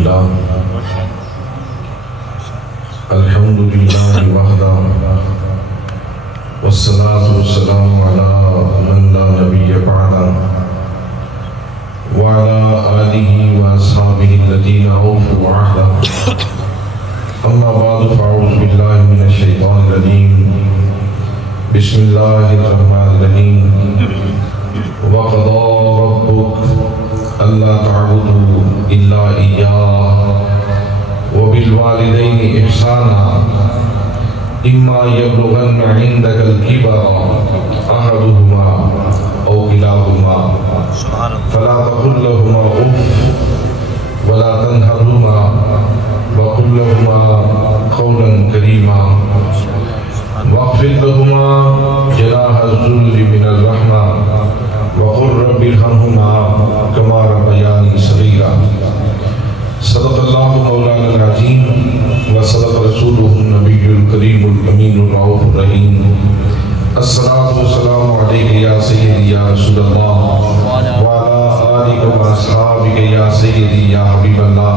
للہ وحدہ والصلاة والسلام علی من لا نبی بعدہ وعلى آلہ واصحابہ الذین اوفوا عہدہ اما بعد فاعوذ باللہ من الشیطان الرجیم بسم اللہ الرحمن الرحیم وَقَضَى رَبُّكَ أَلَّا تَعْبُدُوا إِلَّا إِيَّاهُ وَبِالْوَالِدَيْنِ إِحْسَانًا إِمَّا يَبْلُغَنَّ عِندَكَ الْكِبَرَ أَحَدُهُمَا أَوْ كِلَاهُمَا فَلَا تَقُل لَّهُمَا أُفٍّ وَلَا تَنْهَرْهُمَا وَقُل لَّهُمَا قَوْلًا كَرِيمًا وَاخْفِضْ لَهُمَا جَنَاحَ الذُّلِّ مِنَ الرَّحْمَةِ وَقُل رَّبِّ ارْحَمْهُمَا كَمَا رَبَّيَانِي صَغِيرًا صدق اللہ مولانا العظیم وصدق رسولہ النبی الکریم الامین الرؤوف الرحیم الصلاۃ والسلام علیک یا سیدی یا رسول اللہ وعلی آلک واصحابک یا سیدی یا حبیب اللہ۔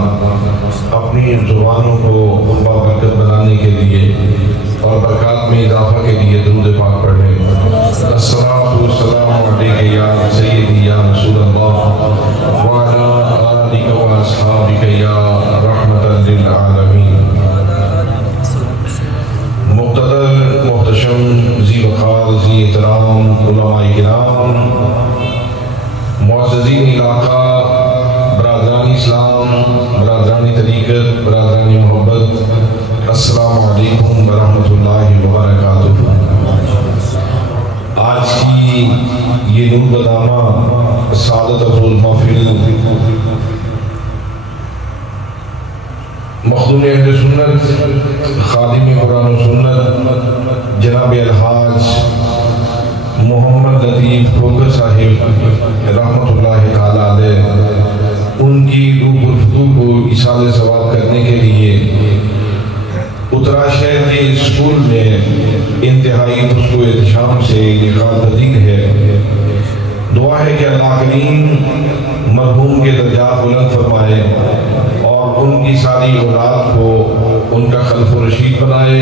اپنی زبانوں کو بابرکت بنانے کے لیے اور برکات میں اضافہ کے لیے درود پاک پڑھ لیں۔ الصلاۃ والسلام علیک یا سیدی یا رسول اللہ وعلی آلک واصحابک یا رحمت للعالمین۔ مقتدر محتشم ذی وقار ذی احترام علماء کرام، معززین علاقہ، برادران اسلام، برادران طریقت، برادران محبت، السلام علیکم ورحمۃ اللہ وبرکاتہ۔ آج کی یہ نور بدامہ سعادت افروز محفل مخدوم اہل سنت، خادم قرآن و سنت جناب الحاج محمد لطیف کھوکھر صاحب رحمۃ اللہ تعالیٰ علیہ، ان کی روح الفتوح کو ایصال ثواب کرنے کے لیے اترا شہر کے اسکول میں انتہائی حسن و احتشام سے انعقاد پذیر ہے۔ دعا ہے کہ اللہ کریم مرحوم کے درجات بلند فرمائے اور ان کی ساری اولاد کو ان کا خلف و رشید بنائے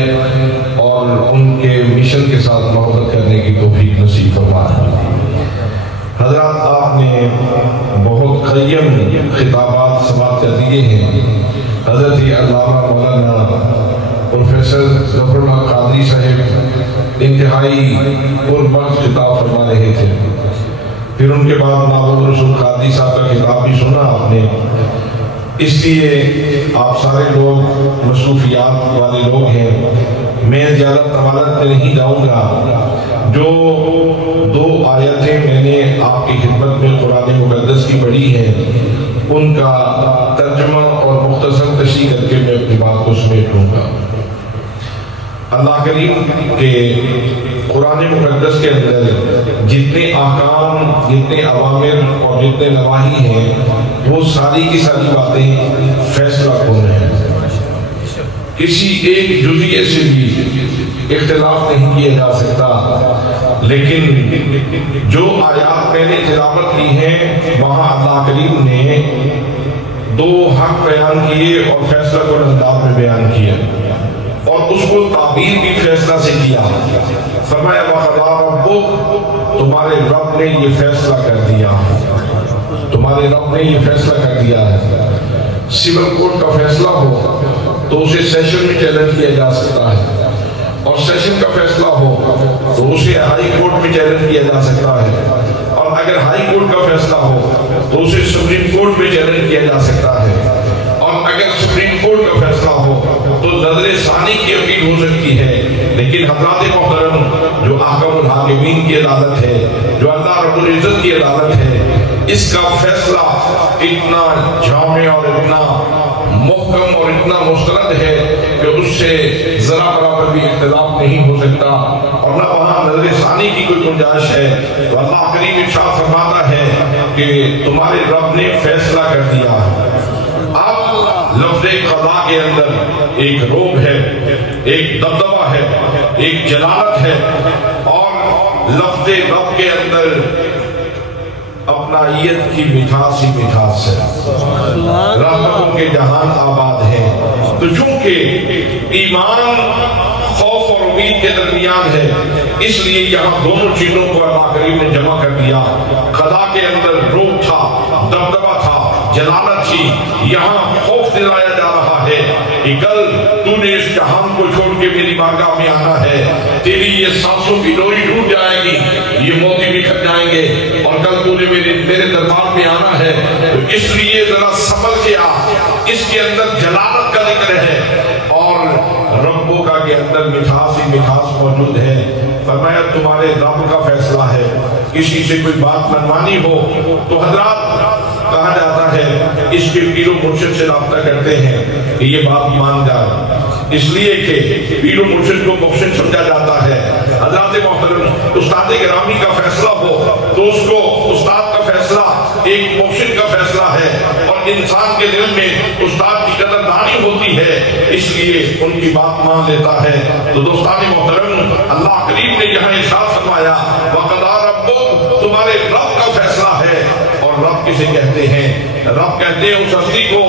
اور ان کے مشن کے ساتھ محبت کرنے کی توفیق نصیب فرمائے۔ حضرات، آپ نے بہت قیم خطابات سماعت کر دیے ہیں۔ حضرت علامہ مولانا پروفیسر ظفر اللہ قادری صاحب انتہائی پرمغز خطاب فرما رہے تھے، پھر ان کے بعد محمد رسول قادری صاحب کا خطاب بھی سنا آپ نے۔ اس لیے آپ سارے لوگ مصروفیات والے لوگ ہیں، میں زیادہ طوالت میں نہیں جاؤں گا۔ جو دو آیتیں میں نے آپ کی خدمت میں قرآن مقدس کی پڑھی ہیں، ان کا ترجمہ اور مختصر تشریح کر کے میں اپنی بات کو سمیٹ لوں گا۔ اللہ کریم کے قرآن مقدس کے اندر جتنے احکام، جتنے اوامر اور جتنے نواہی ہیں، وہ ساری کی ساری باتیں فیصلہ کن ہیں۔ کسی ایک جزئیے سے بھی اختلاف نہیں کیا جا سکتا، لیکن جو آیات میں نے تلاوت کی ہیں وہاں اللہ کریم نے دو حق بیان کیے اور فیصلہ کن انداز میں بیان کیا، اور اس کو تعبیر بھی فیصلہ سے کیا۔ فرمایا وَقَضَى رَبُّكَ، تمہارے رب نے یہ فیصلہ کر دیا، تمہارے رب نے یہ فیصلہ کر دیا ہے۔ سول کورٹ کا فیصلہ ہو تو اسے سیشن میں چیلنج کیا جا سکتا ہے، اور سیشن کا فیصلہ ہو تو اسے ہائی کورٹ میں چیلنج کیا جا سکتا ہے، اور اگر ہائی کورٹ کا فیصلہ ہو تو اسے سپریم کورٹ میں چیلنج کیا جا سکتا ہے، اور اگر سپریم کورٹ کا فیصلہ ہو تو نظر ثانی کی اپیل ہو سکتی ہے۔ لیکن حضرات محترم، جو احکم الحاکمین کی عدالت ہے، جو اللہ رب العزت کی عدالت ہے، اس کا فیصلہ اتنا جامع اور اتنا محکم اور اتنا مستند ہے کہ اس سے ذرا برابر بھی اختلاف نہیں ہو سکتا، اور نہ وہاں نظر ثانی کی کوئی گنجائش ہے۔ تو اللہ کریم ارشاد فرماتا ہے کہ تمہارے رب نے فیصلہ کر دیا۔ اب لفظ قضاء کے اندر ایک روب ہے، ایک دبدبہ ہے، ایک جلالت ہے، اور لفظ رب کے اندر اپنے اپنائیت کی مٹھاس ہی مٹھاس ہے، رحمتوں کے جہان آباد ہیں۔ تو چونکہ ایمان خوف اور امید کے درمیان ہے، اس لیے یہاں دونوں چیزوں کو اللہ کریم نے جمع کر دیا۔ خدا کے اندر روح تھا، دبدبہ تھا، جلالت تھی، یہاں خوف دلایا جا رہا ہے کہ کل تو نے اس جہان کو چھوڑ کے میری بارگاہ میں آنا ہے، تیری یہ سانسوں کی ڈوری ٹوٹ جائے گی، یہ موتی بکھر جائیں گے، اور کل تو نے میرے دربار میں آنا ہے، تو اس لیے ذرا سنبھل کے آ۔ اس کے اندر جلالت کا ذکر ہے اور ربوں کا کے اندر مٹھاس ہی مٹھاس موجود ہے۔ فرمایا تمہارے رب کا فیصلہ ہے، کسی سے کوئی بات منوانی ہو تو حضرات کہا جاتا ہے اس کے پیر و مرشد سے رابطہ کرتے ہیں کہ یہ بات مان جائے، اس لیے کہ پیر و مرشد کو محسن سمجھا جاتا ہے۔ حضرات محترم استاد گرامی کا فیصلہ ہو تو اس کو استاد کا فیصلہ ایک محسن کا فیصلہ ہے، اور انسان کے دل میں استاد کی قدردانی ہوتی ہے، اس لیے ان کی بات مان لیتا ہے۔ تو دوستان محترم اللہ کریم نے یہاں ارشاد فرمایا وَقَضَىٰ رَبُّكَ، تمہارے رب کا فیصلہ ہے۔ اور رب کسے کہتے ہیں؟ رب کہتے ہیں اس ہستی کو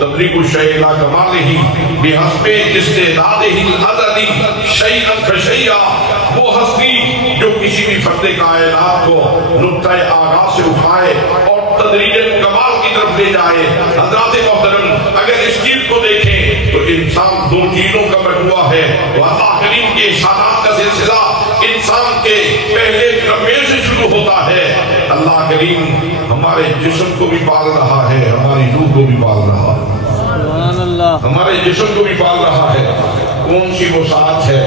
تدریک الشیء لا کمالہ بحسب استعدادہ الازلی شیئا فشیئا، وہ ہستی جو کسی بھی فرد کائنات کو نقطۂ آغاز سے اٹھائے اور تدریج کمال کی طرف لے جائے۔ حضرات محترم اگر اس چیز کو دیکھیں تو انسان دو چیزوں کا مجموعہ ہے، وہ اللہ کریم کے احسانات کا سلسلہ انسان کے پہلے رمے سے شروع ہوتا ہے۔ اللہ کریم ہمارے جسم کو بھی پال رہا ہے، ہماری روح کو بھی پال رہا ہے، ہمارے جسم کو بھی پال رہا ہے۔ کون سی وہ ساتھ ہے،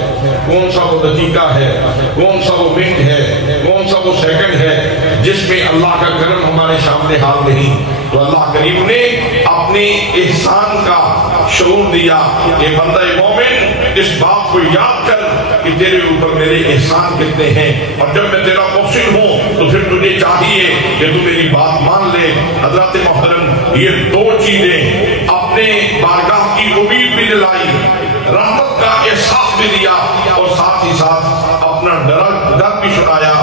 کون سا وہ دقیقہ ہے، کون سا وہ منٹ ہے، کون سا وہ سیکنڈ ہے جس میں اللہ کا کرم ہمارے سامنے حال نہیں۔ تو اللہ کریم نے اپنے احسان کا شعور دیا کہ بندہ مومن اس بات کو یاد کر کہ تیرے اوپر میرے احسان کتنے ہیں، اور جب میں تیرا محسن ہوں تو پھر تجھے چاہیے کہ تو میری بات مان لے۔ حضرات محترم یہ دو چیزیں اپنے بارگاہ کی امید بھی دلائی، رحمت کا احساس بھی دیا، اور ساتھ ہی ساتھ اپنا ڈر بھی سنایا،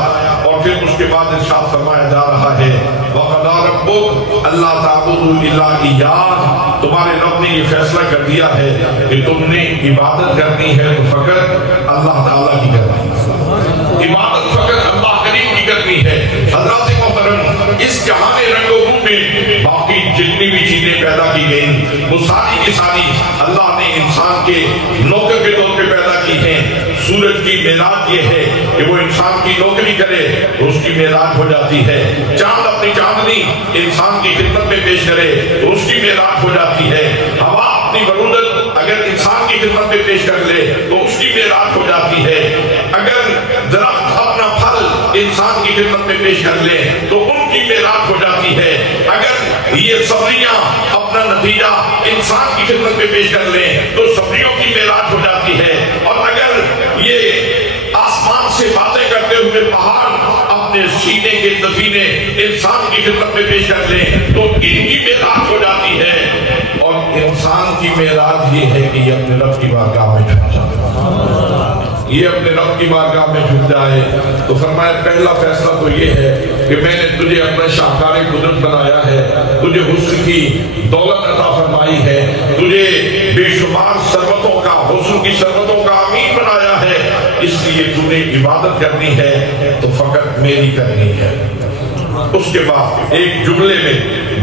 اور پھر اس کے بعد ارشاد فرمایا جا رہا ہے وَقَضَىٰ رَبُّكَ أَلَّا تَعْبُدُوا إِلَّا إِيَّاهُ، تمہارے رب نے یہ فیصلہ کر دیا ہے کہ تم نے عبادت کرنی ہے تو فقط اللہ تعالیٰ کی کرنی ہے، عبادت فقط اللہ کریم کی کرنی ہے۔ حضرات محترم اس جہان رنگ و روح میں باقی جتنی بھی چیزیں پیدا کی گئیں وہ ساری کی ساری اللہ نے انسان کے نوکر کے طور پہ پیدا کی ہیں۔ سورج کی معراج یہ ہے کہ وہ انسان کی نوکری کرے تو اس کی معراج ہو جاتی ہے، چاند اپنی چاندنی انسان کی خدمت میں پیش کرے تو اس کی معراج ہو جاتی ہے، ہوا اپنی برودت اگر انسان کی خدمت میں پیش کر لے تو اس کی معراج ہو جاتی ہے، اگر درخت اپنا پھل انسان کی خدمت میں پیش کر لے تو ان کی معراج ہو جاتی ہے، اگر یہ سبزیاں اپنا نتیجہ انسان کی خدمت میں پیش کر لیں تو سبزیوں کی معراج ہو جاتی ہے، اور اگر یہ آسمان سے باتیں کرتے ہوئے پہاڑ اپنے سینے کے دفینے انسان کی خدمت میں پیش کر لیں تو ان کی معراج ہو جاتی ہے۔ اور انسان کی معراج یہ ہے کہ یہ اپنے رب کی بارگاہ میں جھک جائے، یہ اپنے رب کی بارگاہ میں جھک جائے۔ تو فرمایا پہلا فیصلہ تو یہ ہے کہ میں نے تجھے اپنا شاہکار قدرت بنایا ہے، تجھے حسن کی دولت عطا فرمائی ہے، تجھے بے شمار ثروتوں کا، حسن کی ثروتوں کا امین بنایا ہے، اس لیے تمہیں عبادت کرنی ہے تو فقط میری کرنی ہے۔ اس کے بعد ایک جملے میں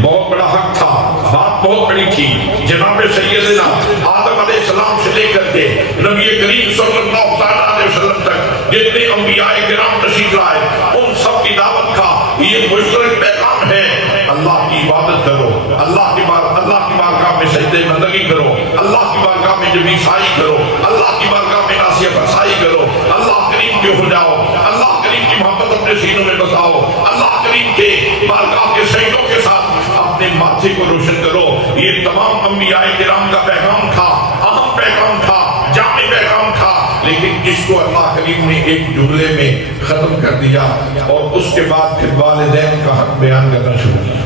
بہت بڑا حق تھا، بات بہت بڑی تھی، جناب سیدنا آدم علیہ السلام سے لے کر کے نبی کریم صلی اللہ علیہ وسلم تک جتنے انبیاء کرام تشریف لائے ان سب کی دعوت کا یہ مشترک پیغام ہے، اللہ کی عبادت کرو، اللہ کی بارگاہ میں سجدہ بندگی کرو، اللہ کی بارگاہ میں جبی سائی کرو، اللہ کی بارگاہ میں ناسیہ فرسائی کرو، اللہ کریم کے ہو جاؤ، اللہ کریم کی محبت اپنے سینوں میں بساؤ، اللہ کریم کے بارگاہ کے سجدوں کے ساتھ اپنے ماتھے کو روشن کرو۔ یہ تمام انبیاء کرام کا پیغام تھا، اہم پیغام تھا، جامع پیغام تھا، لیکن اس کو اللہ کریم نے ایک جملے میں ختم کر دیا، اور اس کے بعد پھر والدین کا حق بیان کرنا شروع کیا،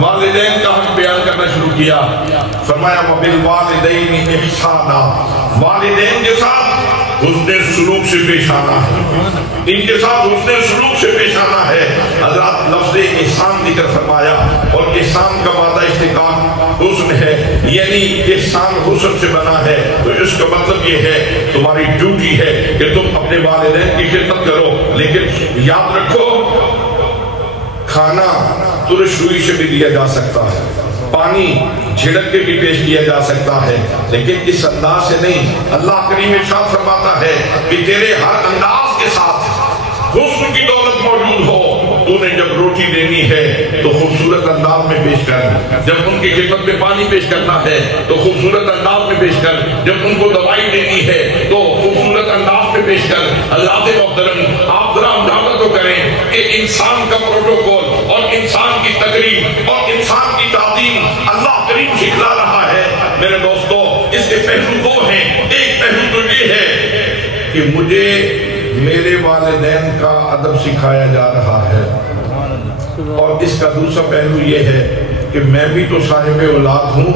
والدین کا حق بیان کرنا شروع کیا۔ فرمایا وَبِالْوَالِدَيْنِ إِحْسَانًا، والدین کے ساتھ حسن سلوک سے پیش آنا ہے، ان کے ساتھ حسن سلوک سے پیش آنا ہے۔ حضرات لفظ لفظ احسان ذکر فرمایا، اور احسان کا مادہ اشتقاق حسن ہے، یعنی احسان حسن سے بنا ہے، تو اس کا مطلب یہ ہے تمہاری ڈیوٹی ہے کہ تم اپنے والدین کی خدمت کرو، لیکن یاد رکھو کھانا ترش روئی سے بھی دیا جا سکتا ہے، پانی جھڑک کے بھی پیش کیا جا سکتا ہے، لیکن اس انداز سے نہیں۔ اللہ کریم ارشاد فرماتا ہے کہ تیرے ہر انداز کے ساتھ حسن کی دولت موجود ہو، تو نے جب روٹی دینی ہے تو خوبصورت انداز میں پیش کر، جب ان کی خدمت میں پانی پیش کرنا ہے تو خوبصورت انداز میں پیش کر، جب ان کو دوائی دینی ہے تو خوبصورت انداز میں پیش کر۔ حضرات محترم، آپ ذرا اندازہ تو کریں کہ انسان کا پروٹوکول اور انسان کی تقریب اور انسان کی تعظیم اللہ کریم سکھلا رہا ہے۔ میرے دوستو، اس کے پہلو دو ہیں، ایک پہلو تو یہ ہے کہ مجھے میرے والدین کا ادب سکھایا جا رہا ہے، اور اس کا دوسرا پہلو یہ ہے کہ میں بھی تو صاحب اولاد ہوں،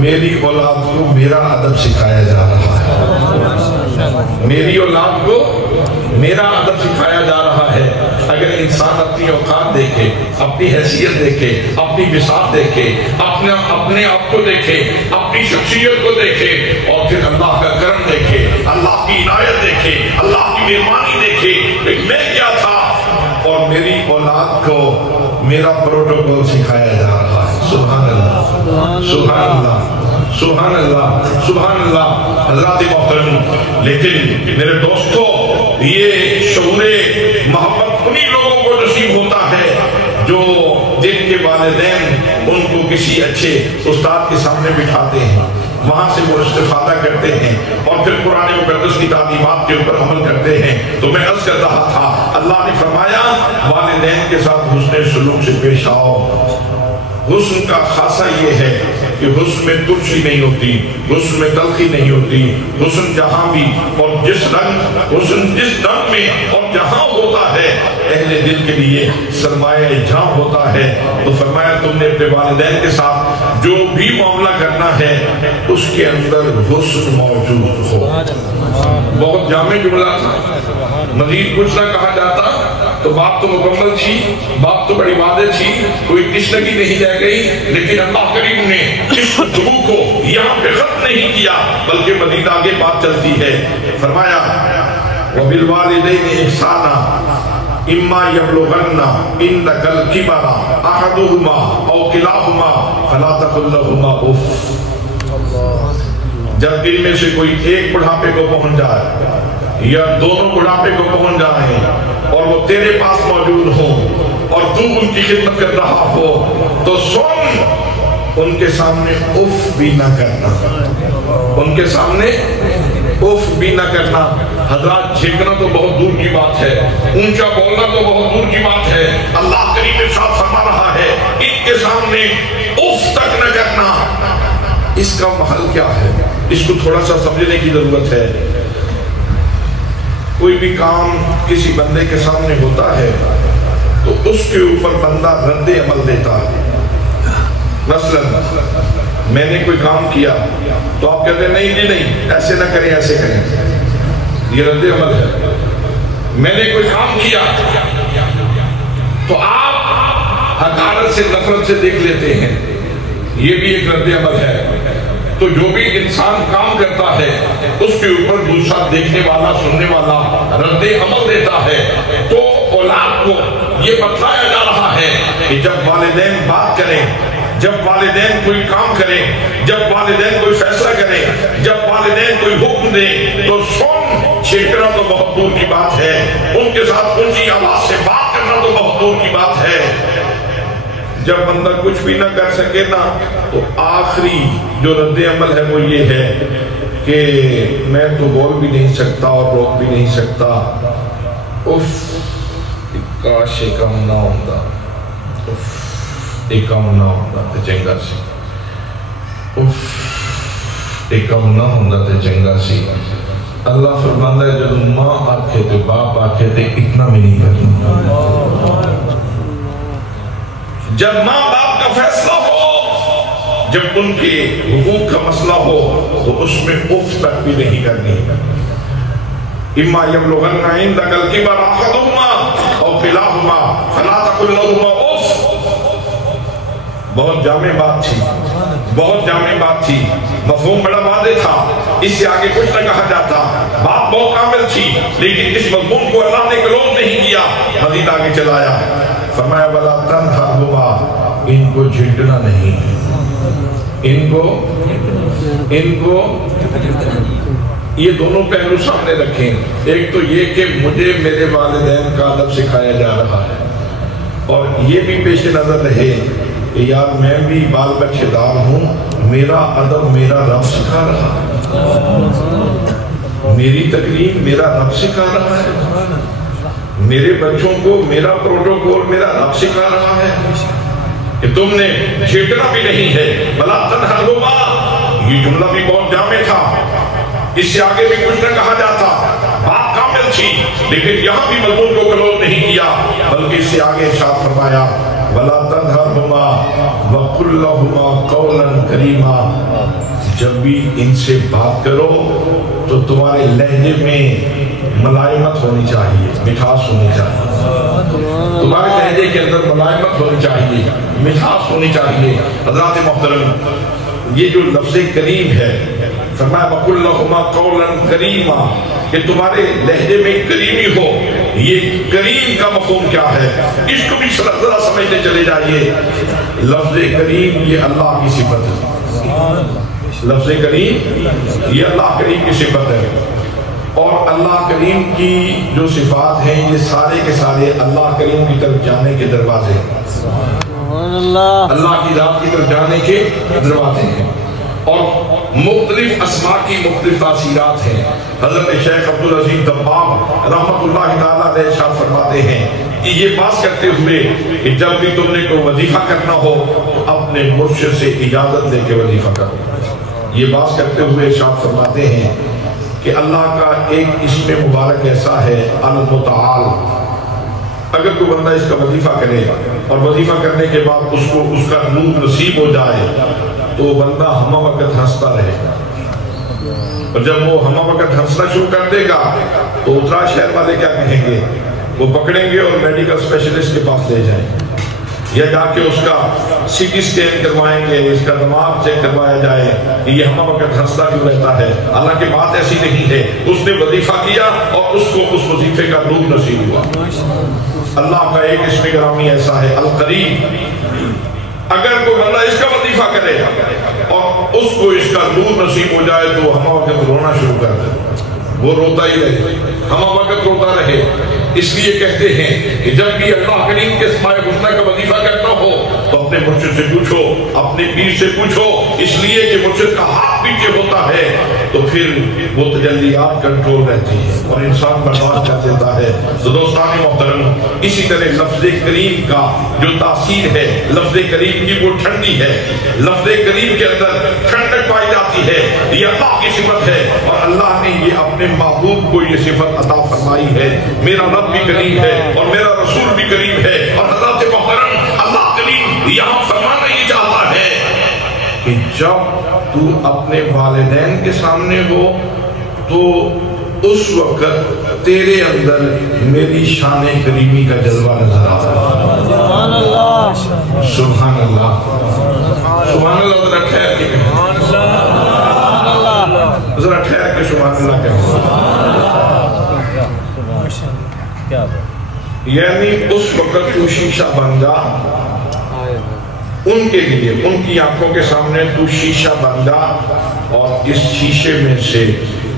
میری اولاد کو میرا ادب سکھایا جا رہا ہے، میری اولاد کو میرا ادب سکھایا جا رہا ہے۔ اگر انسان اپنی اوقات دیکھے، اپنی حیثیت دیکھے، اپنی بساط دیکھے، اپنے آپ کو دیکھے، اپنی شخصیت کو دیکھے، اور پھر اللہ کا کرم دیکھے، اللہ کی عنایت دیکھے، اللہ کی مہربانی دیکھے کہ میں کیا تھا اور میری اولاد کو میرا پروٹوکول سکھایا جا رہا ہے۔ سبحان اللہ، سبحان اللہ، سبحان اللہ، سبحان اللہ۔ حضرات محترم، لیکن میرے دوستو، یہ شعور محبت انہی لوگوں کو نصیب ہوتا ہے جو جن کے والدین ان کو کسی اچھے استاد کے سامنے بٹھاتے ہیں، وہاں سے وہ استفادہ کرتے ہیں اور پھر قرآن مقدس کی تعلیمات کے اوپر عمل کرتے ہیں۔ تو میں عرض کر رہا تھا، اللہ نے فرمایا والدین کے ساتھ حسن سلوک سے پیش آؤ۔ حسن کا خاصہ یہ ہے کہ حسن میں ترشی نہیں ہوتی، حسن میں تلخی نہیں ہوتی، حسن جہاں بھی اور جس رنگ، حسن جس رنگ میں اور جہاں ہوتا ہے اہل دل کے لیے سرمایہ جہاں ہوتا ہے۔ تو فرمایا تم نے اپنے والدین کے ساتھ جو بھی معاملہ کرنا ہے اس کے اندر حسن موجود ہو۔ بہت جامع جملہ تھا، مزید کچھ نہ کہا جاتا تو بات تو مکمل تھی، بات تو بڑی واضح تھی، کوئی تشنگی نہیں رہ گئی، لیکن اللہ کریم نے اس گفتگو کو یہاں پہ ختم نہیں کیا بلکہ مزید آگے بات چلتی ہے۔ فرمایا وَبِالْوَالِدَيْنِ إِحْسَانًا إِمَّا يَبْلُغَنَّ عِندَكَ الْكِبَرَ أَحَدُهُمَا أَوْ كِلَاهُمَا فَلَا تَقُل لَّهُمَا أُفٍّ۔ جب ان میں سے کوئی ایک بڑھاپے کو پہنچ جائے یا دونوں بڑھاپے کو پہنچ جائیں اور وہ تیرے پاس موجود ہوں اور تو ان کی خدمت کر رہا ہو تو سن، ان کے سامنے اف بھی نہ کرنا، ان کے سامنے اف بھی نہ کرنا۔ حضرات جھکنا تو بہت دور کی بات ہے، اونچا بولنا تو بہت دور کی بات ہے۔ اللہ کریم ارشاد فرما رہا ہے ان کے سامنے اف تک نہ کرنا۔ اس کا محل کیا ہے؟ اس کو تھوڑا سا سمجھنے کی ضرورت ہے۔ کوئی بھی کام کسی بندے کے سامنے ہوتا ہے تو اس کے اوپر بندہ رد عمل دیتا ہے۔ مثلا میں نے کوئی کام کیا تو آپ کہتے ہیں نہیں جی نہیں، ایسے نہ کریں، ایسے کریں، یہ رد عمل ہے۔ میں نے کوئی کام کیا تو آپ حقارت سے، نفرت سے دیکھ لیتے ہیں، یہ بھی ایک رد عمل ہے۔ تو جو بھی انسان کام کرتا ہے اس کے اوپر دوسرا دیکھنے والا، سننے والا رد عمل دیتا ہے۔ تو اولاد کو یہ بتلایا جا رہا ہے کہ جب والدین بات کریں، جب والدین کوئی کام کریں، جب والدین کوئی فیصلہ کریں، جب والدین کوئی حکم دیں تو سن، چھیڑنا تو بہت دور کی بات ہے، ان کے ساتھ اونچی آواز سے بات کرنا تو بہت دور کی بات ہے۔ جب بندہ کچھ بھی نہ کر سکے نا تو آخری جو رد عمل ہے وہ یہ ہے کہ میں تو بول بھی نہیں سکتا اور روک بھی نہیں سکتا، اف کاش یہ کام نہ ہوتا، اف یہ کام نہ ہوتا تو چنگا سی، اف یہ کام نہ ہوتا تو چنگا سی۔ اللہ فرماتا ہے جب ماں آکھے تو باپ آکھے تو اتنا بھی نہیں کرنا۔ جب ماں باپ کا فیصلہ ہو، جب ان کے حقوق کا مسئلہ ہو تو اس میں اف تک بھی نہیں کرنی۔ اما یبلغن عندک الکبر احدہما او کلاہما فلا تقل لہما اف۔ بہت جامع بات تھی، بہت جامع بات تھی، مفہوم بڑا واضح تھا، اس سے آگے کچھ نہ کہا جاتا، بات بہت کامل تھی، لیکن اس مضمون کو اللہ نے کلوز نہیں کیا، مزید آگے چلایا، فرمایا وَلَا تَنْهَرْهُمَا، ان کو جھڑکنا نہیں، ان کو یہ دونوں پہلو سامنے رکھیں، ایک تو یہ کہ مجھے میرے والدین کا ادب سکھایا جا رہا ہے، اور یہ بھی پیش نظر رہے کہ یار میں بھی بال بچے دار ہوں، میرا ادب میرا رب سکھا رہا ہے، میری تکریم میرا رب سکھا رہا ہے، میرے بچوں کو میرا پروٹوکول میرا رب سکھا رہا ہے کہ تم نے جھڑکنا بھی نہیں ہے، بلا تنہرہما، یہ جملہ بھی بہت جامع تھا، اس سے آگے بھی کچھ نہ کہا جاتا، بات کامل تھی، لیکن یہاں بھی مضمون کو کلوز نہیں کیا، بلکہ اس سے آگے ارشاد فرمایا وَلَا تَنْهَرْهُمَا وَقُلْ لَهُمَا قَوْلًا كَرِيمًا، جب بھی ان سے بات کرو تو تمہارے لہجے میں ملائمت ہونی چاہیے، مٹھاس ہونی چاہیے، تمہارے لہجے کے اندر ملائمت ہونی چاہیے، مٹھاس ہونی چاہیے۔ حضرات محترم، یہ جو لفظ کریم ہے، فرمایا وَقُلْ لَهُمَا قَوْلًا كَرِيمًا، کہ تمہارے لہجے میں کریمی ہو، یہ کریم کا مفہوم کیا ہے، اس کو بھی ذرا سمجھتے چلے جائیے۔ لفظ کریم یہ اللہ کی صفت ہے، لفظ کریم یہ اللہ کریم کی صفت ہے، اور اللہ کریم کی جو صفات ہیں یہ سارے کے سارے اللہ کریم کی طرف جانے کے دروازے ہیں، اللہ کی ذات کی طرف جانے کے دروازے ہیں، اور مختلف اسماء کی مختلف تاثیرات ہیں۔ حضرت شیخ عبدالعزیز دباغ رحمت اللہ تعالیٰ نے ارشاد فرماتے ہیں کہ یہ بات کرتے ہوئے کہ جب بھی تم نے کوئی وظیفہ کرنا ہو تو اپنے مرشد سے اجازت لے کے وظیفہ کرو، یہ بات کرتے ہوئے ارشاد فرماتے ہیں کہ اللہ کا ایک اسم مبارک ایسا ہے المتعال، اگر کوئی بندہ اس کا وظیفہ کرے اور وظیفہ کرنے کے بعد اس کو اس کا نور نصیب ہو جائے تو وہ بندہ ہمہ وقت ہنستا رہے گا، اور جب وہ ہمہ وقت ہنسنا شروع کر دے گا تو اترا شہر والے کیا کہیں گے، وہ پکڑیں گے اور میڈیکل اسپیشلسٹ کے پاس لے جائیں گے، یا جا کے اس کا سی ٹی اسکین کروائیں گے، اس کا دماغ چیک کروایا جائے کہ یہ ہمہ وقت ہنستا کیوں رہتا ہے۔ حالانکہ بات ایسی نہیں ہے، اس نے وظیفہ کیا اور اس کو اس وظیفے کا نور نصیب ہوا۔ اللہ کا ایک اسم گرامی ایسا ہے القریب، اگر کوئی بندہ اس کا وظیفہ کرے اور اس کو اس کا نور نصیب ہو جائے تو ہمہ وقت رونا شروع کر دے، وہ روتا ہی رہے، ہمہ وقت روتا رہے۔ اس لیے کہتے ہیں کہ جب بھی اللہ کریم کے اسماء الحسنی کا وظیفہ کرنا ہو تو اپنے مرشد سے پوچھو، اپنے پیر سے پوچھو، اس لیے کہ مرشد کا ہاتھ پیچھے ہوتا ہے تو پھر وہ تجلیات کنٹرول رہتی ہے اور انسان برداشت کر دیتا ہے۔ تو دوستان محترم، اسی طرح لفظ کریم کا جو تاثیر ہے، لفظ کریم کی وہ ٹھنڈی ہے، لفظ کریم کے اندر ٹھنڈک پائی جاتی ہے، یہ اللہ کی صفت ہے، اور اللہ نے یہ اپنے محبوب کو یہ صفت عطا فرمائی ہے۔ میرا رب بھی کریم ہے اور میرا رسول بھی کریم ہے، اور حضرت محترم اللہ کریم یہاں فرمانا یہ چاہتا ہے کہ جب تو اپنے والدین کے سامنے ہو تو اس وقت تیرے اندر میری شان کریمی کا جذبہ نظر آتا ہے۔ سبحان اللہ، سبحان اللہ، سبحان اللہ، ذرا ٹھہر کے کہیں، ذرا ٹھہر کے سبحان اللہ کہیں۔ یعنی اس وقت تو شیشہ بن جا ان کے لیے، ان کی آنکھوں کے سامنے تو شیشہ بن جا، اور اس شیشے میں سے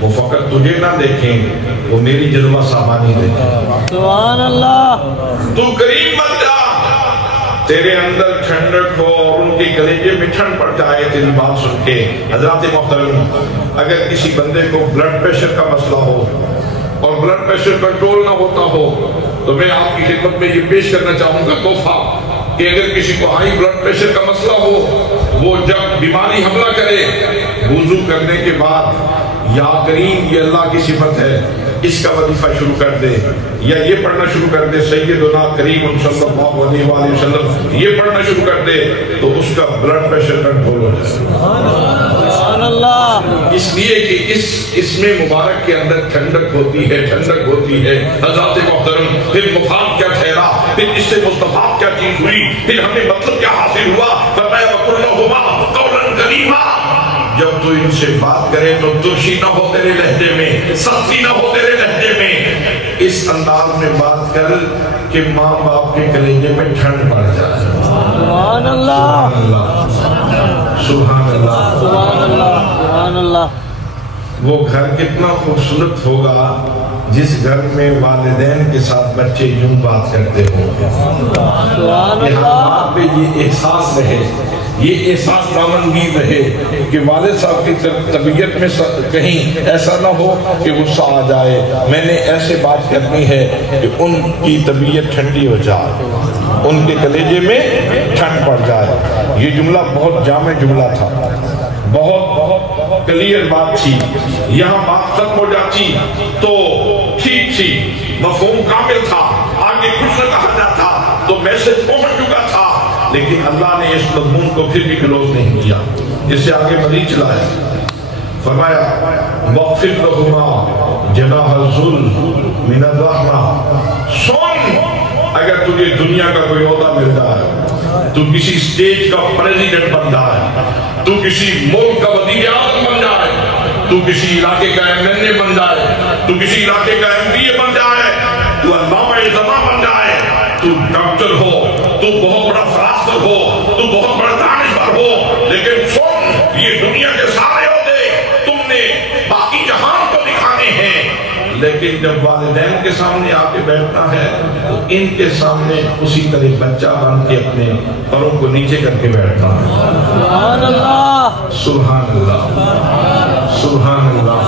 وہ فقط تجھے نہ دیکھیں، وہ میری جلوہ سامانی دیکھیں۔ سبحان اللہ، تو کریم بن جا، تیرے اندر ٹھنڈک ہو اور ان کے کلیجے میں ٹھنڈ پڑ جائے تیری بات سن کے۔ حضرات محترم، اگر کسی بندے کو بلڈ پریشر کا مسئلہ ہو اور بلڈ پریشر کنٹرول نہ ہوتا ہو تو میں آپ کی خدمت میں یہ پیش کرنا چاہوں گا تحفہ کہ اگر کسی کو ہائی بلڈ پریشر کا مسئلہ ہو، وہ جب بیماری حملہ کرے، وضو کرنے کے بعد یا کریم یہ اللہ کی صفت ہے، اس کا وظیفہ شروع کر دے، یا یہ پڑھنا شروع کر دے سیدنا کریم صلی اللہ علیہ وآلہ وسلم، یہ پڑھنا شروع کر دے تو اس کا بلڈ پریشر کنٹرول ہو جائے۔ سبحان اللہ، اس لیے کہ اس اسم مبارک کے اندر ٹھنڈک ہوتی ہے، ٹھنڈک ہوتی ہے۔ حضرات محترم، پھر مفاد کیا ٹھہرا، پھر اس سے مستفاد کیا چیز ہوئی، پھر ہمیں مطلب کیا حاصل ہوا؟ فرمایا وَقُلْ لَهُمَا قَوْلًا كَرِيمًا، جب تو ان سے بات کرے تو ترشی نہ ہو تیرے لہجے میں، سختی نہ ہو تیرے لہجے میں، اس انداز میں بات کر کہ ماں باپ کے کلیجے میں ٹھنڈ پڑ جائے۔ سبحان اللہ، سبحان اللہ، سبحان اللہ، سبحان اللہ۔ وہ گھر کتنا خوبصورت ہوگا جس گھر میں والدین کے ساتھ بچے یوں بات کرتے ہوں۔ یہاں باپ پہ یہ احساس رہے، یہ احساس دامنگیر رہے کہ والد صاحب کی طبیعت میں کہیں ایسا نہ ہو کہ غصہ آ جائے، میں نے ایسے بات کرنی ہے کہ ان کی طبیعت ٹھنڈی ہو جائے، ان کے کلیجے میں ٹھنڈ پڑ جائے۔ یہ جملہ بہت جامع جملہ تھا، بہت کلیئر بات تھی۔ یہاں بات ختم ہو جاتی تو ٹھیک تھی، مفہوم کامل تھا، آگے کچھ نہ کہا جاتا تو میسج پہنچ چکا تھا، لیکن اللہ نے اس مضمون کو پھر بھی کلوز نہیں کیا، اس سے آگے مزید چلایا۔ فرمایا وَاخْفِضْ لَهُمَا جَنَاحَ الذُّلِّ مِنَ الرَّحْمَةِ، سن اگر تجھے دنیا کا کوئی عہدہ ملتا ہے، تو کسی سٹیج کا پریزیڈنٹ بن جائے، تو کسی ملک کا وزیر اعظم بن جائے، تو کسی علاقے کا MLA بن جائے، تو کسی علاقے کا MPA بن جائے، تو علامہ اجتماع بن جائے، تو ڈاکٹر ہو، تو بہت بڑا فلاسفر ہو، تو بہت بڑا دانشور ہو، لیکن سن یہ دنیا کے سارے عہدے تم نے باقی جہان کو دکھانے ہیں، لیکن جب والدین کے سامنے آ کے بیٹھنا ہے تو ان کے سامنے اسی طرح بچہ بن کے اپنے پروں کو نیچے کر کے بیٹھنا ہے۔ سبحان اللہ، سبحان اللہ، سبحان اللہ،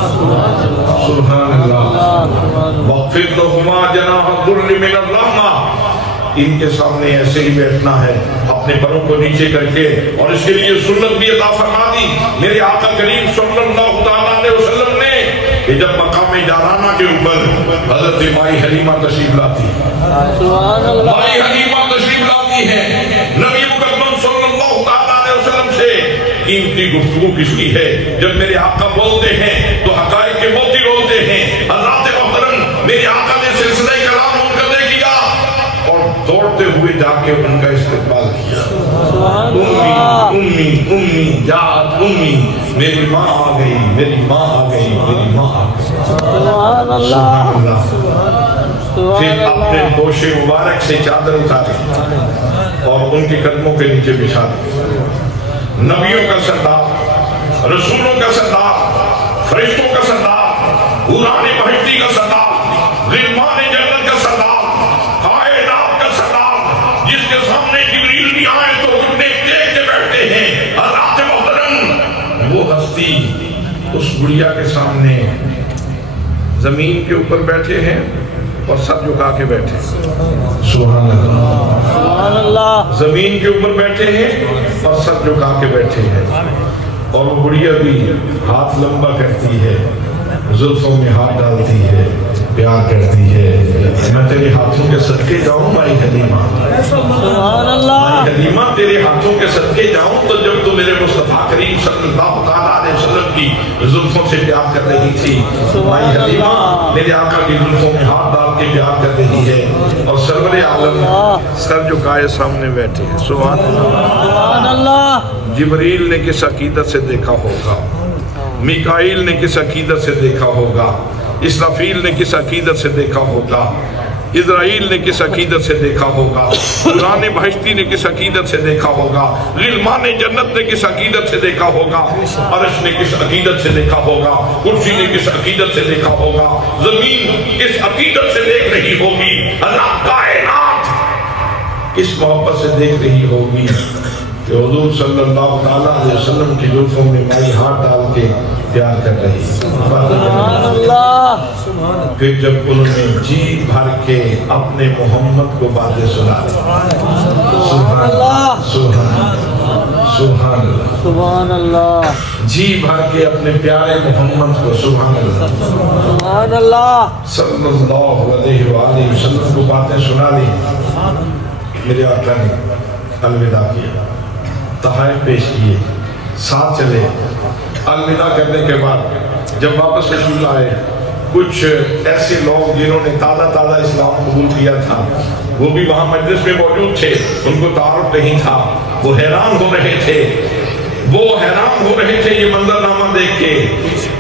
سبحان اللہ۔ وَاخْفِضْ لَهُمَا جَنَاحَ الذُّلِّ مِنَ الرَّحْمَةِ، ان کے سامنے ایسے ہی بیٹھنا ہے اپنے پروں کو نیچے کر کے، اور اس کے لیے سنت بھی عطا فرما دی میرے آقا کریم صلی اللہ تعالیٰ علیہ وسلم نے کہ جب مقام جارانہ کے اوپر حضرت مائی حلیمہ تشریف لاتی، مائی حلیمہ تشریف لاتی ہے، نبی مقدم صلی اللہ تعالیٰ علیہ وسلم سے قیمتی گفتگو کس کی ہے؟ جب میرے آقا بولتے ہیں تو حقائق کے موتی بولتے ہیں۔ حضرات محترم میرے آقا نے سلسلہ کلام منقطع کیا اور دوڑتے ہوئے جا کے ان کا استقبال کیا۔ امی امی جات امی، میری ماں آ گئی، میری ماں آ گئی، میری ماں آ گئی۔ سبحان اللہ، پھر اپنے دوش مبارک سے چادر اتاری اور ان کے قدموں کے نیچے بچھا دی۔ نبیوں کا سردار، رسولوں کا سردار، فرشتوں کا سردار، حوران بہشتی کا سردار، غلمان جنت کا سردار، کائنات کا سردار، جس کے سامنے جبریل بھی آئے تو گھٹنے ٹیک کے بیٹھتے ہیں۔ حضرات محترم وہ ہستی اس گڑیا کے سامنے زمین کے اوپر بیٹھے ہیں اور سر جھکا کے بیٹھے ہیں۔ سبحان اللہ، سبحان اللہ، زمین کے اوپر بیٹھے ہیں اور سر جھکا کے بیٹھے ہیں، اور وہ گڑیا بھی ہاتھ لمبا کرتی ہے، زلفوں میں ہاتھ ڈالتی ہے، پیار کرتی ہے۔ میں تیرے ہاتھوں کے صدقے جاؤں مائی حلیمہ، سبحان اللہ، مائی حلیمہ تیرے ہاتھوں کے صدقے جاؤں، تو جب تو میرے مصطفیٰ کریم صلی اللہ علیہ وسلم کی زلفوں سے پیار کر رہی تھی، مائی حلیمہ میرے آقا کی زلفوں میں ہاتھ ڈال کے پیار کر رہی ہے، اور سرور عالم سر جھکائے سامنے بیٹھے ہیں۔ سبحان اللہ، سبحان اللہ۔ جبریل نے کس عقیدت سے دیکھا ہوگا، میکائیل نے کس عقیدت سے دیکھا ہوگا، اسرافیل نے کس عقیدت سے دیکھا ہوگا، اسرائیل نے کس عقیدت سے دیکھا ہوگا، حوران بہشتی نے کس عقیدت سے دیکھا ہوگا، غلمان جنت نے کس عقیدت سے دیکھا ہوگا، عرش نے کس عقیدت سے دیکھا ہوگا، کرسی نے کس عقیدت سے دیکھا ہوگا، زمین کس عقیدت سے دیکھ رہی ہوگی، اللہ کائنات کس محبت سے دیکھ رہی ہوگی کہ حضور صلی اللہ علیہ وسلم کی زلفوں میں مائی ہاتھ ڈال کے پیار کر رہی۔ سبحان اللہ، پھر جب انہوں نے جی بھر کے اپنے محمد کو باتیں سنا، سبحان اللہ، سبحان اللہ، سبحان اللہ، جی بھر کے اپنے پیارے محمد کو، سبحان اللہ، سبحان اللہ، صلی اللہ علیہ وآلہ وسلم کو باتیں سنا لی۔ میرے آقا نے الوداع کیا، تحائف پیش کیے، ساتھ چلے۔ الوداع کرنے کے بعد جب واپس رسول آئے کچھ ایسے لوگ جنہوں نے تازہ اسلام قبول کیا تھا وہ بھی وہاں مجلس میں موجود تھے، ان کو تعارف نہیں تھا، وہ حیران ہو رہے تھے یہ منظرنامہ دیکھ کے،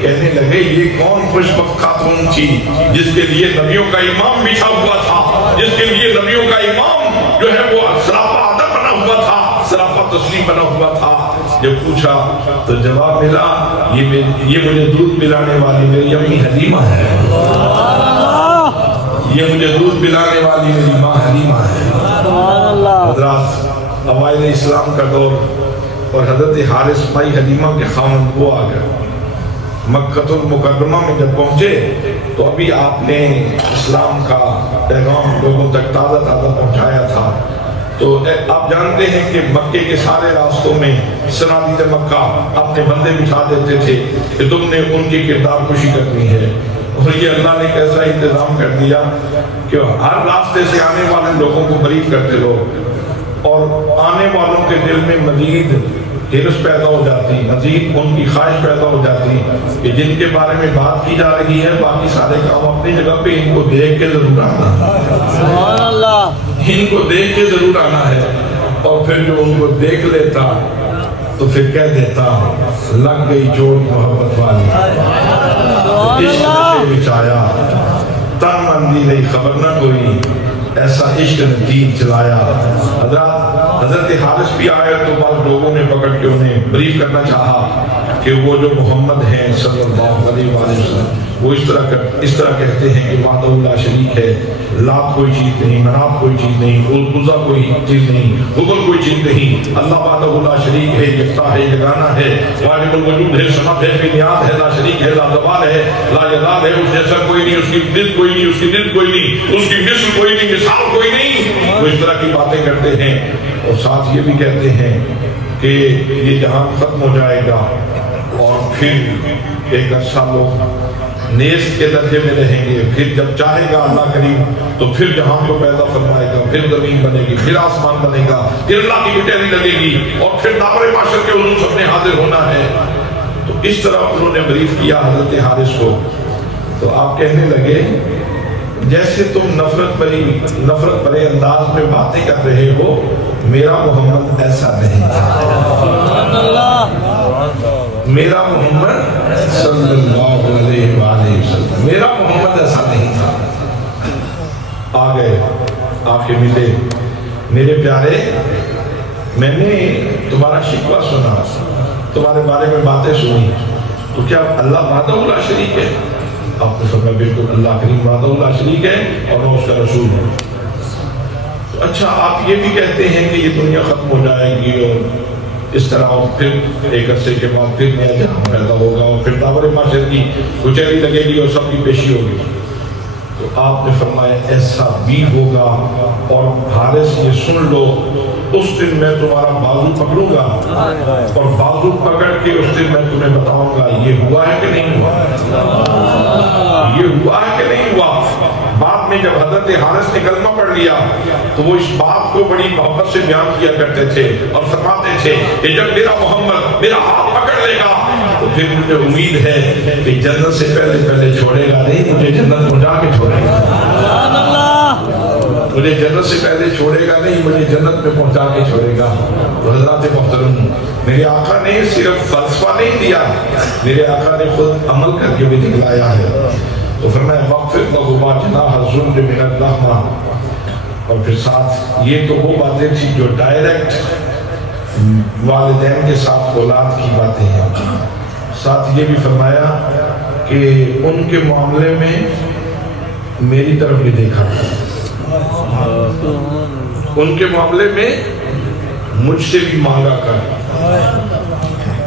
کہنے لگے یہ کون خوش بخت خاتون تھی جس کے لیے نبیوں کا امام بچھا ہوا تھا، جس کے لیے نبیوں کا امام جو ہے وہ سراپا ادب بنا ہوا تھا، سراپا تسلیم بنا ہوا تھا۔ جب پوچھا تو جواب ملا یہ مجھے دودھ پلانے والی میری امی حلیمہ ہے، یہ مجھے دودھ پلانے والی میری ماں حلیمہ ہے۔ حضرات اوائل اسلام کا دور اور حضرت حارث مائی حلیمہ کے خاوند وہ آ گئے مکہ المکرمہ میں جب پہنچے تو ابھی آپ نے اسلام کا پیغام لوگوں تک تازہ پہنچایا تھا۔ تو آپ جانتے ہیں کہ مکے کے سارے راستوں میں سنادید مکہ اپنے بندے بٹھا دیتے تھے کہ تم نے ان کی کردار کشی کرنی ہے، اور یہ اللہ نے کیسا انتظام کر دیا کہ ہر راستے سے آنے والے لوگوں کو بریف کرتے لوگ، اور آنے والوں کے دل میں مزید ہرس پیدا ہو جاتی، مزید ان کی خواہش پیدا ہو جاتی کہ جن کے بارے میں بات کی جا رہی ہے باقی سارے کام اپنی جگہ پہ، ان کو دیکھ کے ضرور آنا ہے، ان کو دیکھ کے ضرور آنا ہے۔ اور پھر جو ان کو دیکھ لیتا تو پھر کہہ دیتا لگ گئی چوٹ محبت والی، عشق سے بچایا تن مندی نہیں خبر نہ کوئی، ایسا عشق نے دین چلایا۔ حضرت حارث بھی آئے تو بعض لوگوں نے پکڑ کے انہیں بریف کرنا چاہا کہ وہ جو محمد ہیں صلی اللہ علیہ وسلم وہ اس طرح کہتے ہیں کہ وحدہ لا شریک ہے، لات کوئی چیز نہیں، منات کوئی چیز نہیں، عزا کوئی چیز نہیں، حبل کوئی چیز نہیں، اللہ وحدہ لا شریک ہے، یکتا ہے، یگانہ ہے، واجب الوجود ہے، صمد ہے، بے نیاز ہے، لا شریک ہے، لا زوال ہے، لا جلال ہے، اس جیسا کوئی نہیں، اس کی ضد کوئی نہیں، اس کی ضد کوئی نہیں، اس کی مثل کوئی نہیں، مثال کوئی نہیں۔ وہ اس طرح کی باتیں کرتے ہیں اور ساتھ یہ بھی کہتے ہیں کہ یہ جہان ختم ہو جائے گا اور پھر ایک عرصہ لوگ نیست کے درجے میں رہیں گے، پھر جب چاہے گا اللہ کریم تو پھر جہان کو پیدا فرمائے گا، پھر زمین بنے گی، پھر آسمان بنے گا، پھر اللہ کی کٹہری لگے گی اور پھر داور معاشر کے حضور سب نے حاضر ہونا ہے۔ تو اس طرح انہوں نے بریف کیا حضرت حارث کو۔ تو آپ کہنے لگے جیسے تم نفرت بھرے انداز میں باتیں کر رہے ہو، میرا محمد ایسا نہیں تھا، میرا محمد صلی اللہ علیہ وآلہ وسلم، میرا محمد ایسا نہیں تھا۔ آ گئے، آ کے ملے، میرے پیارے میں نے تمہارا شکوہ سنا، تمہارے بارے میں باتیں سنی، تو کیا اللہ وحدہ لا شریک ہے؟ آپ نے فرمایا بالکل اللہ کریم وحدہ لا شریک ہے اور میں اس کا رسول ہوں۔ اچھا آپ یہ بھی کہتے ہیں کہ یہ دنیا ختم ہو جائے گی اور اس طرح پھر ایک عرصے کے بعد پھر نیا جہان پیدا ہوگا اور پھر داور معاشر کی کچہری لگے گی اور سب کی پیشی ہوگی۔ تو آپ نے فرمایا ایسا بھی ہوگا، اور حارث یہ سن لو اس دن میں تمہارا بازو پکڑوں گا اور بازو پکڑ کے اس دن میں تمہیں بتاؤں گا یہ ہوا ہے کہ نہیں ہوا، یہ ہوا ہے کہ نہیں ہوا۔ بعد میں جب حضرت حارث نے کلمہ پڑھ لیا تو وہ اس بات کو بڑی محبت سے بیان کیا کرتے تھے اور فرماتے تھے کہ جب میرا محمد میرا ہاتھ پکڑ لے گا تو پھر مجھے امید ہے کہ جنت سے پہلے چھوڑے گا نہیں، مجھے جنت پہنچا کے چھوڑے گا، مجھے جنت سے پہلے چھوڑے گا نہیں، مجھے جنت میں پہنچا کے چھوڑے گا۔ تو حضرات محترم میرے آقا نے صرف فلسفہ نہیں دیا، میرے آقا نے خود عمل کر کے بھی دکھلایا ہے۔ تو فرمایا وَقْفِرْ لَهُ مَا جَنَاحَ الظُّلِّ مِنَ الرَّحْمَةِ، اور پھر ساتھ یہ تو وہ باتیں تھی جو ڈائریکٹ والدین کے ساتھ اولاد کی باتیں ہیں، ساتھ یہ بھی فرمایا کہ ان کے معاملے میں میری طرف بھی دیکھا، ان کے معاملے میں مجھ سے بھی مانگا کر،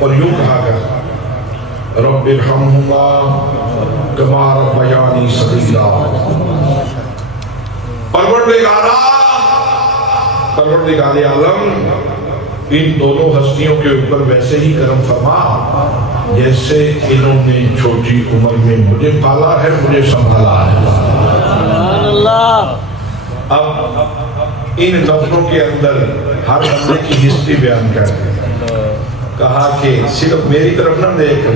اور یوں کہا کر رب ارحمہما کما ربیانی صغیرا، پروردگار عالم ان دونوں ہستیوں کے اوپر ویسے ہی کرم فرما جیسے انہوں نے چھوٹی عمر میں مجھے پالا ہے، مجھے سنبھالا ہے۔ اب ان لفظوں کے اندر ہر بندے کی ہسٹری بیان کر کہا کہ صرف میری طرف نہ دیکھ،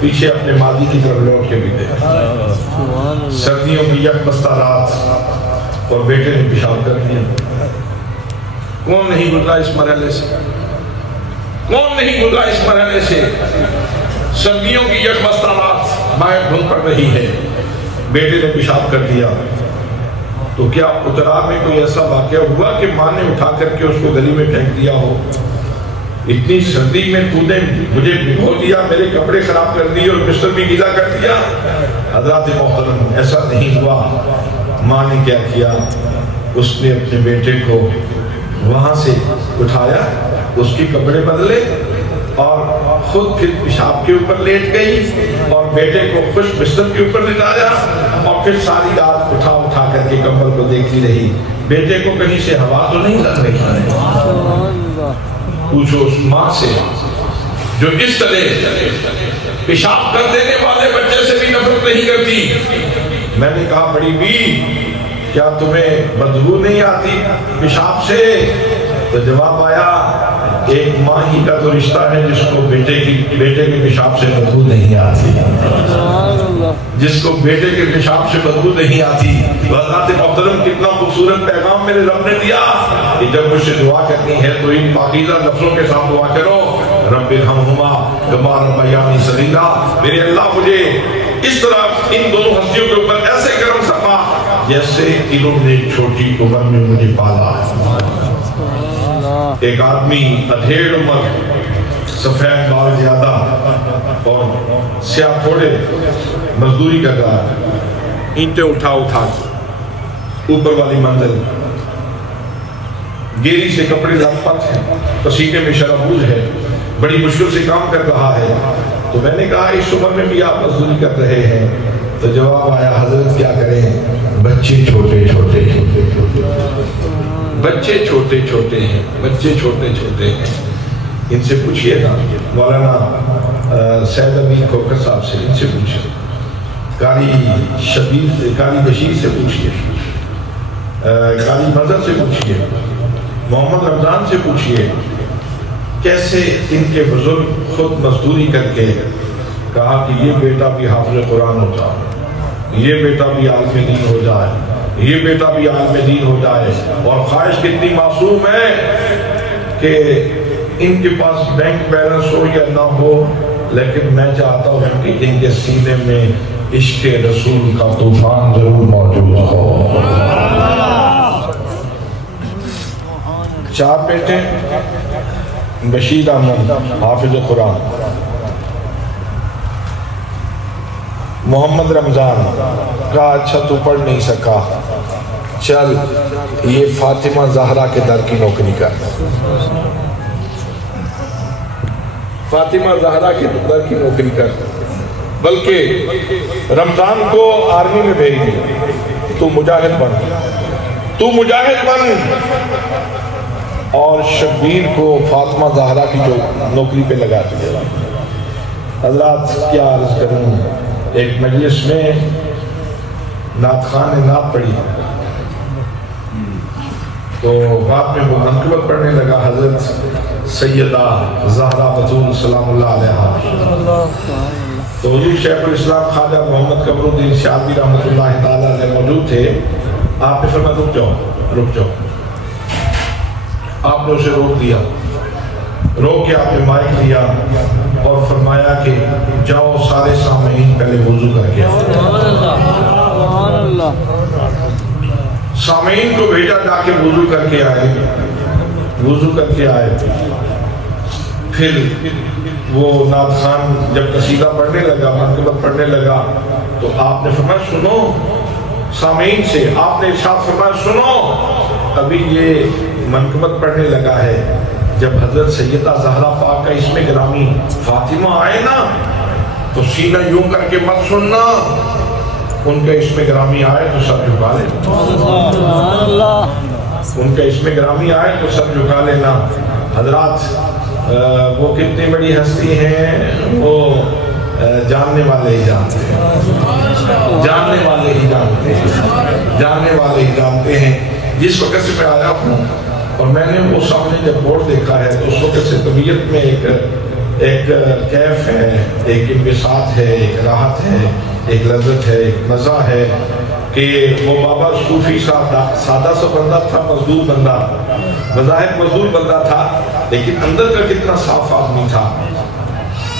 پیچھے اپنے ماضی کی طرف لوٹ کے بھی دیکھ۔ سردیوں کی یک بستہ رات اور بیٹے نے پیشاب کر دیا۔ کون نہیں گزرا اس مرحلے سے؟ کون نہیں گزرا اس مرحلے سے؟ سردیوں کی یک بستہ رات، باہر دھند پڑ رہی ہے، بیٹے نے پیشاب کر دیا۔ تو کیا اترا میں کوئی ایسا واقعہ ہوا کہ ماں نے اٹھا کر کے اس کو گلی میں پھینک دیا ہو؟ اتنی سردی میں تو نے مجھے بھگو دیا، میرے کپڑے خراب کر دیے اور بستر بھی گیلا کر دیا؟ حضرات محترم، ایسا نہیں ہوا۔ ماں نے کیا کیا؟ اس نے اپنے بیٹے کو وہاں سے اٹھایا، اس کے کپڑے بدلے اور خود پھر پیشاب کے اوپر لیٹ گئی اور بیٹے کو خشک بستر کے اوپر لٹایا اور پھر ساری رات اٹھا کر کے کمبل کو دیکھتی رہی۔ بیٹے کو کہیں سے ہوا تو نہیں لگ رہی ہے؟ پوچھو اس ماں سے جو اس طرح پیشاب کر دینے والے بچے سے بھی نفرت نہیں کرتی۔ میں نے کہا بڑی بی، کیا تمہیں بدبو نہیں آتی پیشاب سے؟ تو جواب آیا، ایک ماں ہی کا تو رشتہ ہے جس کو بیٹے کے پیشاب سے بدبو نہیں آتی، جس کو بیٹے کے پیشاب سے بدبو نہیں آتی۔ حضرات محترم، کتنا خوبصورت پیغام میرے رب نے دیا کہ جب مجھ سے دعا کرنی ہے تو ان پاکیزہ لفظوں کے ساتھ دعا کرو، رب ارحمہما کما ربیانی صغیرا۔ میرے اللہ مجھے اس طرح ان دونوں ہستیوں کے اوپر ایسے کرم فرما جیسے انہوں نے چھوٹی عمر میں مجھے پالا۔ ایک آدمی ادھیڑ عمر، سفید بال زیادہ اور سیاہ پھوڑے، مزدوری کا کار، اینٹیں اٹھا اوپر والی منزل، گیری سے کپڑے لت پت ہیں، پسینے میں شرابوز ہے، بڑی مشکل سے کام کر رہا ہے۔ تو میں نے کہا اس عمر میں بھی آپ مزدوری کر رہے ہیں؟ تو جواب آیا، حضرت کیا کریں، بچے چھوٹے چھوٹے ہیں، بچے چھوٹے چھوٹے ہیں، بچے چھوٹے چھوٹے ہیں۔ ان سے پوچھئے نا، مولانا سید امین کھوکر صاحب سے، ان سے پوچھئے، قاری بشیر سے پوچھئے، قاری مظہر سے پوچھئے، محمد رمضان سے پوچھئے، کیسے ان کے بزرگ خود مزدوری کر کے کہا کہ یہ بیٹا بھی حافظ قرآن ہو جائے، یہ بیٹا بھی عالم دین ہو جائے، یہ بیٹا بھی عالم دین ہو جائے، اور خواہش کتنی معصوم ہے کہ ان کے پاس بینک بیلنس ہو یا نہ ہو، لیکن میں چاہتا ہوں کہ ان کے سینے میں عشق رسول کا طوفان ضرور موجود ہو۔ 4 بیٹے، بشیر احمد حافظ قرآن، محمد رمضان کہا اچھا تو پڑھ نہیں سکا، چل یہ فاطمہ زہرا کے در کی نوکری کر، فاطمہ زہرا کے در کی نوکری کر، بلکہ رمضان کو آرمی میں بھیج دی، تو مجاہد بن، تو مجاہد بن، اور شبیر کو فاطمہ زہرا کی جو نوکری پہ لگا دیا۔ حضرات کیا عرض کروں، ایک مجلس میں نعت خان نے نعت پڑھی تو بعد میں وہ منقبت پڑھنے لگا حضرت سیدہ زہرا بطول سلام اللہ علیہ۔ تو حضور شیخ الاسلام خواجہ محمد قمر الدین سیالوی رحمۃ اللہ تعالیٰ علیہ موجود تھے۔ آپ نے فرمایا رک جاؤ رک جاؤ، آپ نے اسے روک دیا، روک کے آپ نے مائک لیا اور فرمایا کہ جاؤ سارے سامعین پہلے وضو کر کے آؤ۔ سامعین کو بھیجا جا کے وضو کر کے آئے، وضو کر کے آئے، پھر وہ نعت خان جب قصیدہ پڑھنے لگا، منقبت پڑھنے لگا، تو آپ نے فرمایا سنو، سامعین سے آپ نے ارشاد فرمایا سنو، ابھی یہ منقبت پڑھنے لگا ہے، جب حضرت سیدہ زہرا پاک کا اسم گرامی فاطمہ آئے نا تو سینہ یوں کر کے مت سننا، ان کا اسم گرامی آئے تو سب جھکا لینا، ان کا اسم گرامی آئے تو سب جھکا لینا۔ حضرات وہ کتنی بڑی ہستی ہیں، وہ جاننے والے ہی جانتے ہیں، جاننے والے ہی جانتے ہیں، جاننے والے ہی جانتے ہیں۔ جس وقت سے میں آیا ہوں اور میں نے وہ سامنے جب بورڈ دیکھا ہے تو اس وقت سے طبیعت میں ایک ایک کیف ہے، ایک انبساط ہے، ایک راحت ہے، ایک لذت ہے، ایک مزہ ہے کہ وہ بابا صوفی سادہ سا بندہ تھا، مزدور بندہ، بظاہر مزدور بندہ تھا، لیکن اندر کا کتنا صاف آدمی تھا۔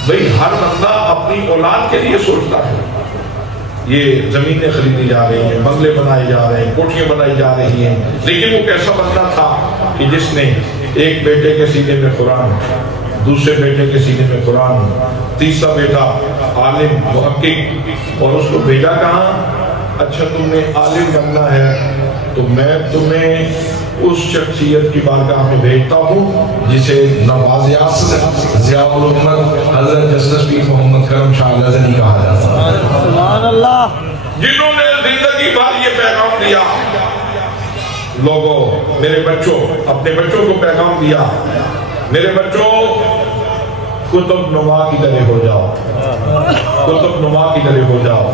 بھئی ہر بندہ اپنی اولاد کے لیے سوچتا ہے، یہ زمینیں خریدی جا رہی ہیں، بنگلے بنائے جا رہے ہیں، کوٹھیاں بنائی جا رہی ہیں، لیکن وہ کیسا بندہ تھا کہ جس نے ایک بیٹے کے سینے میں قرآن، دوسرے بیٹے کے سینے میں قرآن، تیسرا بیٹا عالم محقق، اور اس کو بھیجا کہاں؟ اچھا تم نے عالم بننا ہے تو میں تمہیں اس شخصیت کی بارگاہ میں بھیجتا ہوں جسے نواز یاسر ضیاء الامت حضرت جسٹس پیر محمد کرم شاہ الازہری کہا جاتا ہے، سبحان اللہ، جنہوں نے زندگی بھر یہ پیغام دیا، لوگوں میرے بچوں، اپنے بچوں کو پیغام دیا، میرے بچوں کتب نما کی طرح ہو جاؤ، کتب نما کی طرح ہو جاؤ۔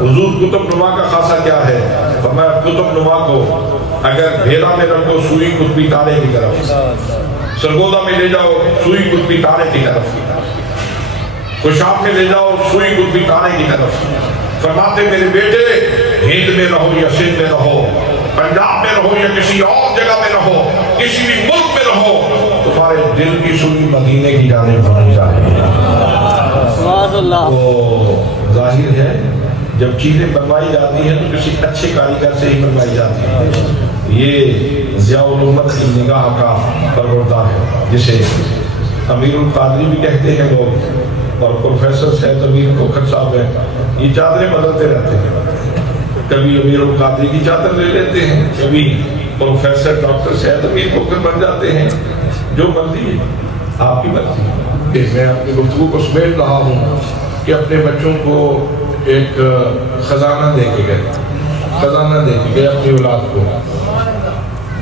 حضور کتب نما کا خاصہ کیا ہے؟ فرمایا کتب نما کو اگر بھیڑا میں رکھو سوئی قطبی تارے کی طرف، سرگودا میں لے جاؤ سوئی قطبی تارے کی طرف، خوشاب میں لے جاؤ سوئی قطبی تارے کی طرف۔ فرماتے میرے بیٹے ہند میں رہو یا سندھ میں رہو، پنجاب میں رہو یا کسی اور جگہ میں رہو، کسی بھی ملک میں رہو، تمہارے دل کی سوئی مدینے کی جانب ہونی چاہیے۔ سبحان اللہ۔ تو ظاہر ہے جب چیزیں بنوائی جاتی ہیں تو کسی اچھے کاریگر سے ہی بنوائی جاتی ہیں۔ یہ ضیاء الامت کی نگاہ کا پروردہ ہے، جسے امیر القادری بھی کہتے ہیں لوگ، اور پروفیسر سید امیر کوکھر صاحب ہیں، یہ چادریں بدلتے رہتے ہیں، کبھی امیر القادری کی چادر لے لیتے ہیں، کبھی پروفیسر ڈاکٹر سید امیر کوکھر بن جاتے ہیں، جو مرضی ہے آپ کی مرضی ہے۔ میں اپنی گفتگو کو سمیٹ رہا ہوں کہ اپنے بچوں کو ایک خزانہ دے کے گئے اپنی اولاد کو،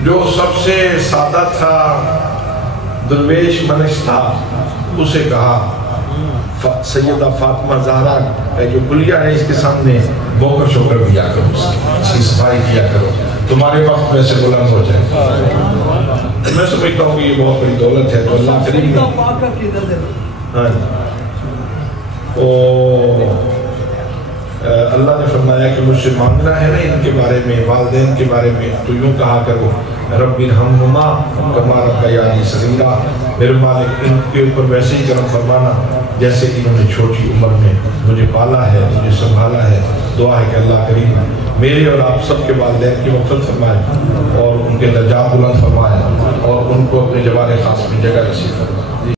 جو سب سے سادہ تھا، درویش منش تھا، اسے کہا سیدہ فاطمہ زہرا جو کلیہ ہے اس کے سامنے بوکر شوکر دیا کرو، اس کی صفائی کیا کرو، تمہارے وقت میں سے بلند ہو جائے۔ میں سمجھتا ہوں کہ یہ بہت بڑی دولت ہے، تو اللہ کریم اللہ نے فرمایا کہ مجھ سے مانگنا ہے نا ان کے بارے میں، والدین کے بارے میں، تو یوں کہا کرو رب ارحمہما کما ربیانی صغیرا، میرے مالک ان کے اوپر ویسے ہی کرم فرمانا جیسے انہوں نے چھوٹی عمر میں مجھے پالا ہے، مجھے سنبھالا ہے۔ دعا ہے کہ اللہ کریم میرے اور آپ سب کے والدین کی مغفرت فرمائے اور ان کے درجات بلند فرمائے اور ان کو اپنے جوار خاص میں جگہ نصیب فرمائے۔